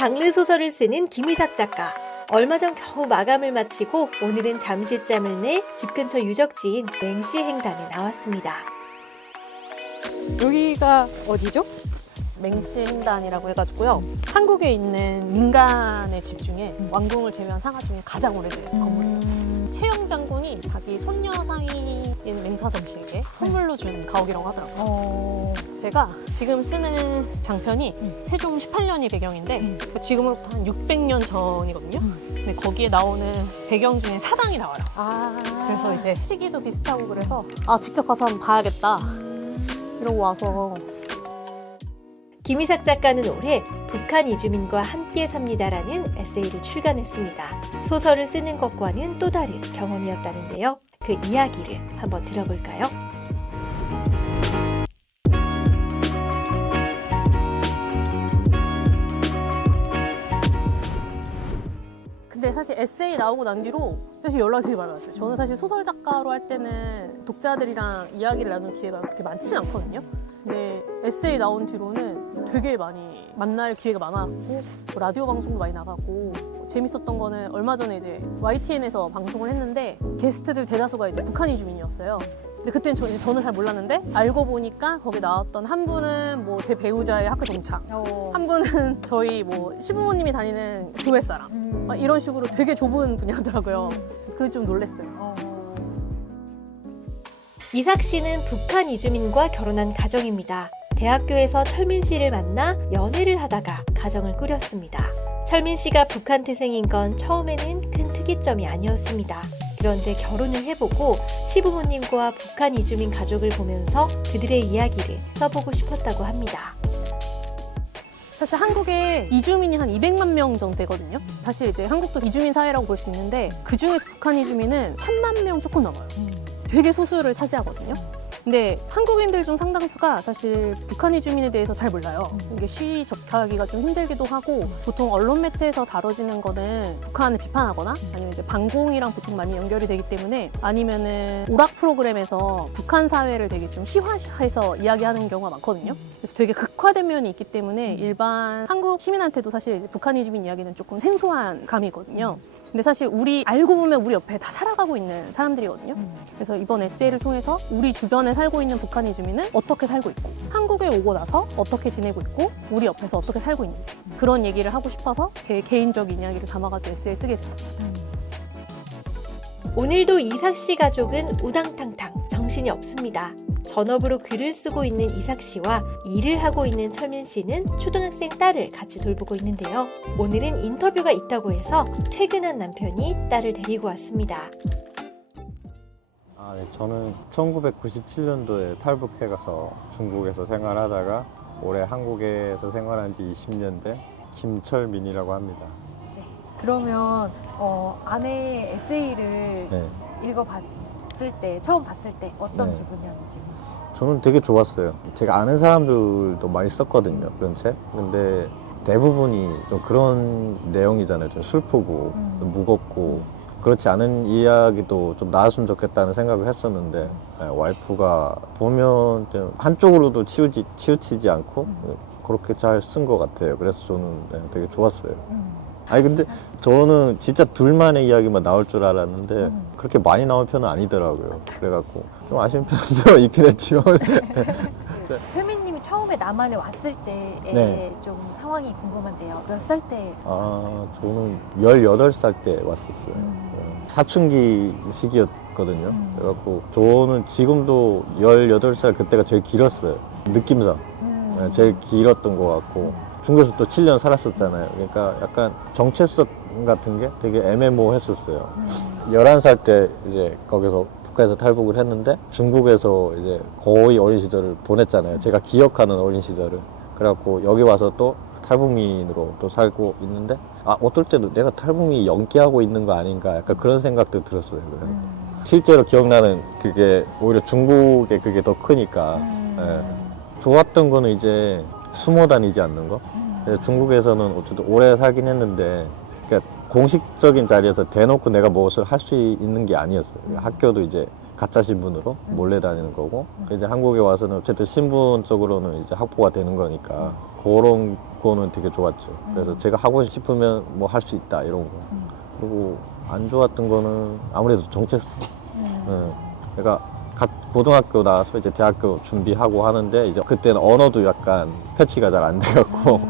장르 소설을 쓰는 김희삭 작가. 얼마 전 겨우 마감을 마치고 오늘은 잠시짬을 내 집 근처 유적지인 맹시 횡단에 나왔습니다. 여기가 어디죠? 맹시 횡단이라고 해가지고요. 한국에 있는 민간의 집 중에 왕궁을 제외한 상하 중에 가장 오래된 건물이에요. 최영 장군이 자기 손녀 사이인 맹사정 씨에게 선물로 준 가옥이라고 하더라고요. 제가 지금 쓰는 장편이 세종 18년이 배경인데 지금으로부터 한 600년 전이거든요. 근데 거기에 나오는 배경 중에 사당이 나와요. 그래서 이제 시기도 비슷하고 그래서 직접 가서 한번 봐야겠다 이러고 와서. 김희삭 작가는 올해 북한 이주민과 함께 삽니다라는 에세이를 출간했습니다. 소설을 쓰는 것과는 또 다른 경험이었다는데요. 그 이야기를 한번 들어볼까요? 근데 사실 에세이 나오고 난 뒤로 사실 연락이 되게 많이 왔어요. 저는 사실 소설 작가로 할 때는 독자들이랑 이야기를 나눌 기회가 그렇게 많진 않거든요. 근데 에세이 나온 뒤로는 되게 많이 만날 기회가 많았고 라디오 방송도 많이 나가고 재밌었던 거는 얼마 전에 이제 YTN에서 방송을 했는데 게스트들 대다수가 이제 북한 이주민이었어요. 근데 그때는 저는 잘 몰랐는데 알고 보니까 거기 나왔던 한 분은 뭐 제 배우자의 학교 동창, 한 분은 저희 뭐 시부모님이 다니는 교회 사람, 막 이런 식으로 되게 좁은 분야더라고요. 그게 좀 놀랐어요. 이삭 씨는 북한 이주민과 결혼한 가정입니다. 대학교에서 철민 씨를 만나 연애를 하다가 가정을 꾸렸습니다. 철민 씨가 북한 태생인 건 처음에는 큰 특이점이 아니었습니다. 그런데 결혼을 해보고 시부모님과 북한 이주민 가족을 보면서 그들의 이야기를 써보고 싶었다고 합니다. 사실 한국에 이주민이 한 200만 명 정도 되거든요. 사실 이제 한국도 이주민 사회라고 볼 수 있는데 그중에서 북한 이주민은 3만 명 조금 넘어요. 되게 소수를 차지하거든요. 근데 한국인들 중 상당수가 사실 북한 이주민에 대해서 잘 몰라요. 이게 시의 접하기가 좀 힘들기도 하고 보통 언론 매체에서 다뤄지는 거는 북한을 비판하거나 아니면 이제 반공이랑 보통 많이 연결이 되기 때문에 아니면은 오락 프로그램에서 북한 사회를 되게 좀 시화해서 이야기하는 경우가 많거든요. 그래서 되게 극화된 면이 있기 때문에 일반 한국 시민한테도 사실 북한 이주민 이야기는 조금 생소한 감이 있거든요. 근데 사실 알고 보면 우리 옆에 다 살아가고 있는 사람들이거든요. 그래서 이번 에세이를 통해서 우리 주변에 살고 있는 북한 이주민은 어떻게 살고 있고 한국에 오고 나서 어떻게 지내고 있고 우리 옆에서 어떻게 살고 있는지 그런 얘기를 하고 싶어서 제 개인적인 이야기를 담아가지고 에세이를 쓰게 됐어요. 오늘도 이삭 씨 가족은 우당탕탕 정신이 없습니다. 전업으로 글을 쓰고 있는 이삭 씨와 일을 하고 있는 철민 씨는 초등학생 딸을 같이 돌보고 있는데요. 오늘은 인터뷰가 있다고 해서 퇴근한 남편이 딸을 데리고 왔습니다. 네, 저는 1997년도에 탈북해가서 중국에서 생활하다가 올해 한국에서 생활한 지 20년 된 김철민이라고 합니다. 그러면 아내의 에세이를 읽어봤을 때, 처음 봤을 때 어떤 기분이었는지? 저는 되게 좋았어요. 제가 아는 사람들도 많이 썼거든요, 그런 책. 근데 대부분이 좀 그런 내용이잖아요. 좀 슬프고 좀 무겁고 그렇지 않은 이야기도 좀 나왔으면 좋겠다는 생각을 했었는데 와이프가 보면 좀 한쪽으로도 치우치지 않고 그렇게 잘 쓴 것 같아요. 그래서 저는 되게 좋았어요. 아니 근데 저는 진짜 둘만의 이야기만 나올 줄 알았는데 그렇게 많이 나온 편은 아니더라고요. 그래갖고 좀 아쉬운 편도 있긴 했지요. 철민님이 처음에 남한에 왔을 때의 좀 상황이 궁금한데요. 몇 살 때 왔어요? 저는 18살 때 왔었어요. 사춘기 시기였거든요. 그래갖고 저는 지금도 18살 그때가 제일 길었어요. 느낌상. 제일 길었던 것 같고. 중국에서 또 7년 살았었잖아요. 그러니까 약간 정체성 같은 게 되게 애매모호했었어요. 11살 때 이제 거기서 북한에서 탈북을 했는데 중국에서 이제 거의 어린 시절을 보냈잖아요. 제가 기억하는 어린 시절을. 그래갖고 여기 와서 또 탈북민으로 또 살고 있는데 어떨 때도 내가 탈북민이 연기하고 있는 거 아닌가 약간 그런 생각도 들었어요. 실제로 기억나는 그게 오히려 중국에 그게 더 크니까 좋았던 거는 이제 숨어 다니지 않는 거. 중국에서는 어쨌든 오래 살긴 했는데 그러니까 공식적인 자리에서 대놓고 내가 무엇을 할 수 있는 게 아니었어요. 학교도 이제 가짜 신분으로 몰래 다니는 거고 이제 한국에 와서는 어쨌든 신분적으로는 이제 확보가 되는 거니까 그런 그거는 되게 좋았죠. 그래서 제가 하고 싶으면 뭐 할 수 있다 이런 거. 그리고 안 좋았던 거는 아무래도 정체성. 그러니까 고등학교 나와서 이제 대학교 준비하고 하는데 이제 그때는 언어도 약간 패치가 잘 안 돼갖고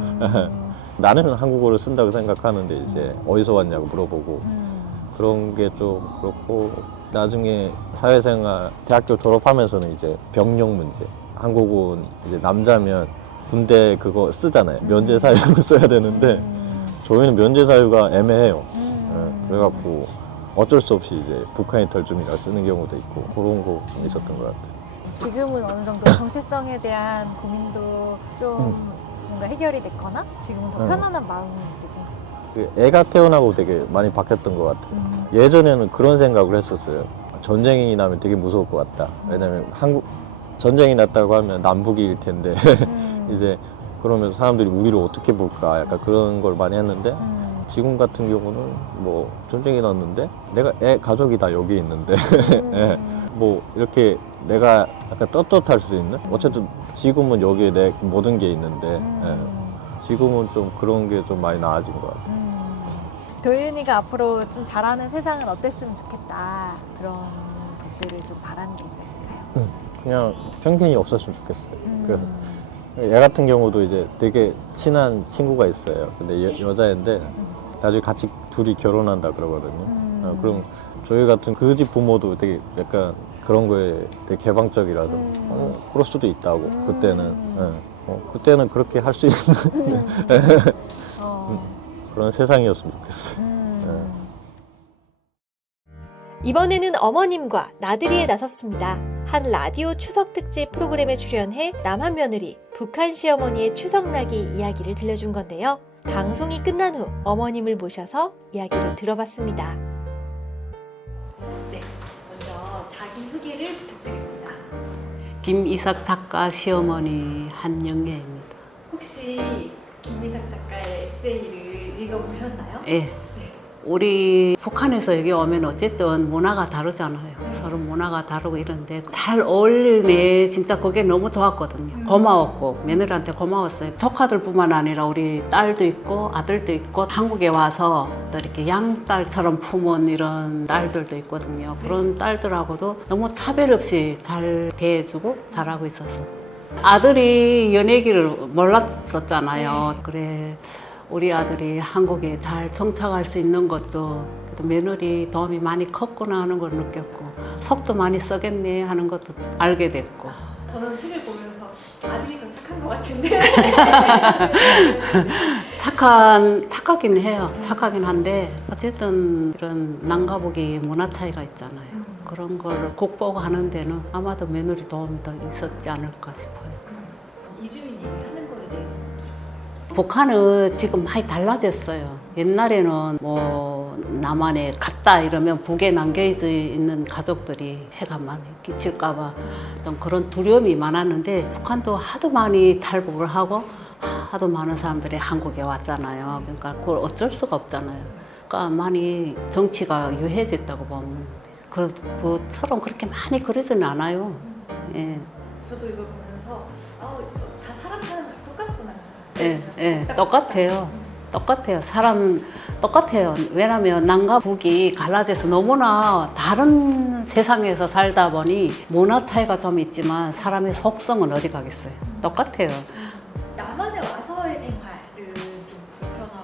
나는 한국어를 쓴다고 생각하는데 이제 어디서 왔냐고 물어보고 그런 게 좀 그렇고 나중에 사회생활 대학교 졸업하면서는 이제 병력 문제. 한국은 이제 남자면 군대 그거 쓰잖아요. 면제 사유로 써야 되는데 저희는 면제 사유가 애매해요. 그래갖고 어쩔 수 없이 이제 북한이 털줌이라 쓰는 경우도 있고 그런 거 좀 있었던 것 같아요. 지금은 어느 정도 정체성에 대한 고민도 좀 뭔가 해결이 됐거나 지금은 더 편안한 마음이시고. 그 애가 태어나고 되게 많이 바뀌었던 것 같아요. 예전에는 그런 생각을 했었어요. 전쟁이 나면 되게 무서울 것 같다. 왜냐면 전쟁이 났다고 하면 남북일 텐데 이제 그러면 사람들이 우리를 어떻게 볼까 약간 그런 걸 많이 했는데 지금 같은 경우는 뭐 전쟁이 났는데 내가 가족이 다 여기 있는데 예, 뭐 이렇게 내가 약간 떳떳할 수 있는 어쨌든 지금은 여기에 내 모든 게 있는데 예, 지금은 좀 그런 게 좀 많이 나아진 것 같아요. 도윤이가 앞으로 좀 잘하는 세상은 어땠으면 좋겠다 그런 것들을 좀 바라는 게 있을까요? 그냥 편견이 없었으면 좋겠어요. 얘 같은 경우도 이제 되게 친한 친구가 있어요. 근데 여자애인데 나중에 같이 둘이 결혼한다 그러거든요. 그럼 저희 같은 그 집 부모도 되게 약간 그런 거에 되게 개방적이라서 그럴 수도 있다고 그때는 그때는 그렇게 할 수 있는 그런 세상이었으면 좋겠어요. 이번에는 어머님과 나들이에 나섰습니다. 한 라디오 추석 특집 프로그램에 출연해 남한 며느리 북한 시어머니의 추석나기 이야기를 들려준 건데요. 방송이 끝난 후 어머님을 모셔서 이야기를 들어봤습니다. 네, 먼저 자기 소개를 부탁드립니다. 김이삭 작가 시어머니 한영애입니다. 혹시 김미삭 작가의 에세이를 읽어보셨나요? 예. 우리 북한에서 여기 오면 어쨌든 문화가 다르잖아요. 서로 문화가 다르고 이런데 잘 어울리네. 진짜 그게 너무 좋았거든요. 고마웠고 며느리한테 고마웠어요. 조카들뿐만 아니라 우리 딸도 있고 아들도 있고 한국에 와서 또 이렇게 양딸처럼 품은 이런 딸들도 있거든요. 그런 딸들하고도 너무 차별 없이 잘 대해주고 잘하고 있어서 아들이 연예기를 몰랐었잖아요. 그래 우리 아들이 한국에 잘 정착할 수 있는 것도 며느리 도움이 많이 컸구나 하는 걸 느꼈고 속도 많이 써겠네 하는 것도 알게 됐고. 저는 책을 보면서 아들이 더 착한 것 같은데 착하긴 해요. 착하긴 한데 어쨌든 이런 남과북이 문화 차이가 있잖아요. 그런 걸 극복하는 데는 아마도 며느리 도움이 더 있었지 않을까 싶어요. 이주민 얘기하는 거에 대해서 북한은 지금 많이 달라졌어요. 옛날에는 뭐 남한에 갔다 이러면 북에 남겨져 있는 가족들이 해가 많이 끼칠까봐 좀 그런 두려움이 많았는데 북한도 하도 많이 탈북을 하고 하도 많은 사람들이 한국에 왔잖아요. 그러니까 그걸 어쩔 수가 없잖아요. 그러니까 많이 정치가 유해졌다고 보면 그처럼 그렇게 많이 그러지는 않아요. 예. 저도 이걸 보면서 다 사람 사는 거 똑같구나. 예, 똑같아요. 사람 똑같아요. 왜냐면 남과 북이 갈라져서 너무나 다른 세상에서 살다 보니 문화 차이가 좀 있지만 사람의 속성은 어디 가겠어요. 똑같아요. 남한에 와서의 생활은 좀 불편하거나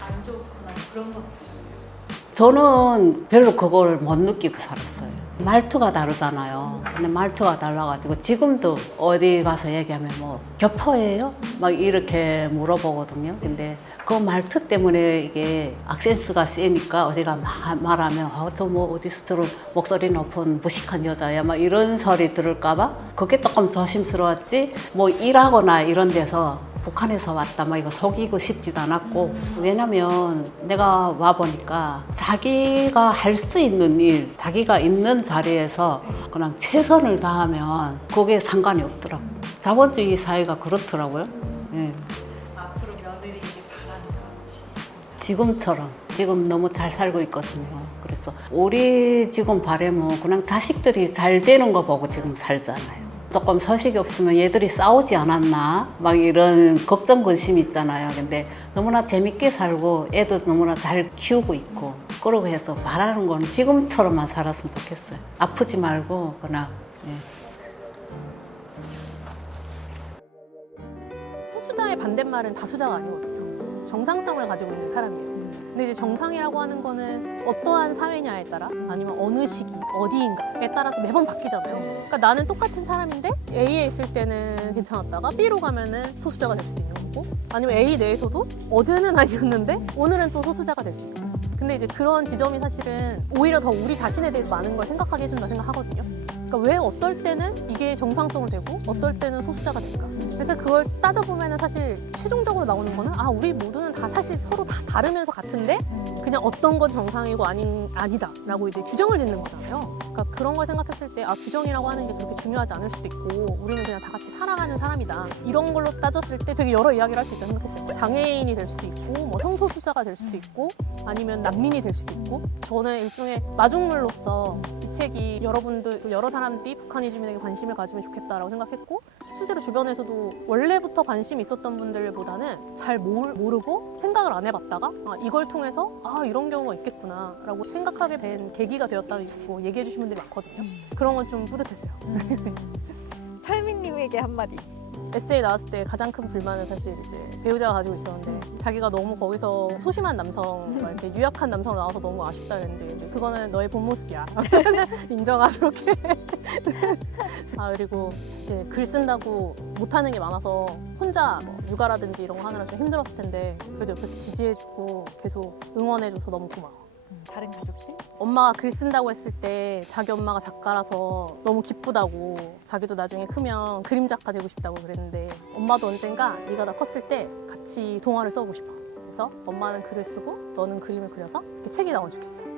안 좋거나 그런 건 없으셨어요? 저는 별로 그걸 못 느끼고 살았어요. 말투가 다르잖아요. 근데 말투가 달라가지고 지금도 어디 가서 얘기하면 뭐 교포예요? 막 이렇게 물어보거든요. 근데 그 말투 때문에 이게 악센스가 세니까 어디가 말하면 저 뭐 어디서 저런 목소리 높은 무식한 여자야 막 이런 소리 들을까봐 그게 조금 조심스러웠지 뭐 일하거나 이런 데서 북한에서 왔다 막 이거 속이고 싶지도 않았고 왜냐면 내가 와보니까 자기가 할 수 있는 일 자기가 있는 자리에서 그냥 최선을 다하면 그게 상관이 없더라고. 자본주의 사회가 그렇더라고요. 예. 앞으로 며느리에게 바라는 건 지금처럼 지금 너무 잘 살고 있거든요. 그래서 우리 지금 바람은 그냥 자식들이 잘 되는 거 보고 지금 살잖아요. 조금 서식이 없으면 얘들이 싸우지 않았나 막 이런 걱정 근심이 있잖아요. 근데 너무나 재밌게 살고 애도 너무나 잘 키우고 있고 그러고 해서 바라는 건 지금처럼만 살았으면 좋겠어요. 아프지 말고 그냥. 소수자의 반대말은 다수자가 아니거든요. 정상성을 가지고 있는 사람이에요. 근데 이제 정상이라고 하는 거는 어떠한 사회냐에 따라 아니면 어느 시기, 어디인가에 따라서 매번 바뀌잖아요. 그러니까 나는 똑같은 사람인데 A에 있을 때는 괜찮았다가 B로 가면은 소수자가 될 수도 있는 거고 아니면 A 내에서도 어제는 아니었는데 오늘은 또 소수자가 될 수 있고. 근데 이제 그런 지점이 사실은 오히려 더 우리 자신에 대해서 많은 걸 생각하게 해준다 생각하거든요. 그러니까 왜 어떨 때는 이게 정상성으로 되고 어떨 때는 소수자가 될까? 그래서 그걸 따져보면 사실 최종적으로 나오는 거는 우리 모두는 다 사실 서로 다 다르면서 같은데 그냥 어떤 건 정상이고 아니다라고 이제 규정을 짓는 거잖아요. 그러니까 그런 걸 생각했을 때 규정이라고 하는 게 그렇게 중요하지 않을 수도 있고 우리는 그냥 다 같이 살아가는 사람이다. 이런 걸로 따졌을 때 되게 여러 이야기를 할 수 있다고 생각했어요. 장애인이 될 수도 있고 뭐 성소수자가 될 수도 있고 아니면 난민이 될 수도 있고 저는 일종의 마중물로서 이 책이 여러분들 여러 사람들이 북한 이주민에게 관심을 가지면 좋겠다라고 생각했고 실제로 주변에서도 원래부터 관심이 있었던 분들보다는 잘 모르고 생각을 안 해봤다가 이걸 통해서 이런 경우가 있겠구나 라고 생각하게 된 계기가 되었다고 얘기해 주신 분들이 많거든요. 그런 건 좀 뿌듯했어요. 철민님에게 한마디. 에세이 나왔을 때 가장 큰 불만은 사실 이제 배우자가 가지고 있었는데 자기가 너무 거기서 소심한 남성, 막 이렇게 유약한 남성으로 나와서 너무 아쉽다 했는데 그거는 너의 본 모습이야. 인정하도록 해. 그리고 사실 글 쓴다고 못하는 게 많아서 혼자 뭐 육아라든지 이런 거 하느라 좀 힘들었을 텐데 그래도 옆에서 지지해주고 계속 응원해줘서 너무 고마워. 다른 가족들? 엄마가 글 쓴다고 했을 때 자기 엄마가 작가라서 너무 기쁘다고 자기도 나중에 크면 그림 작가 되고 싶다고 그랬는데 엄마도 언젠가 네가 다 컸을 때 같이 동화를 써보고 싶어. 그래서 엄마는 글을 쓰고 너는 그림을 그려서 이렇게 책이 나오면 좋겠어.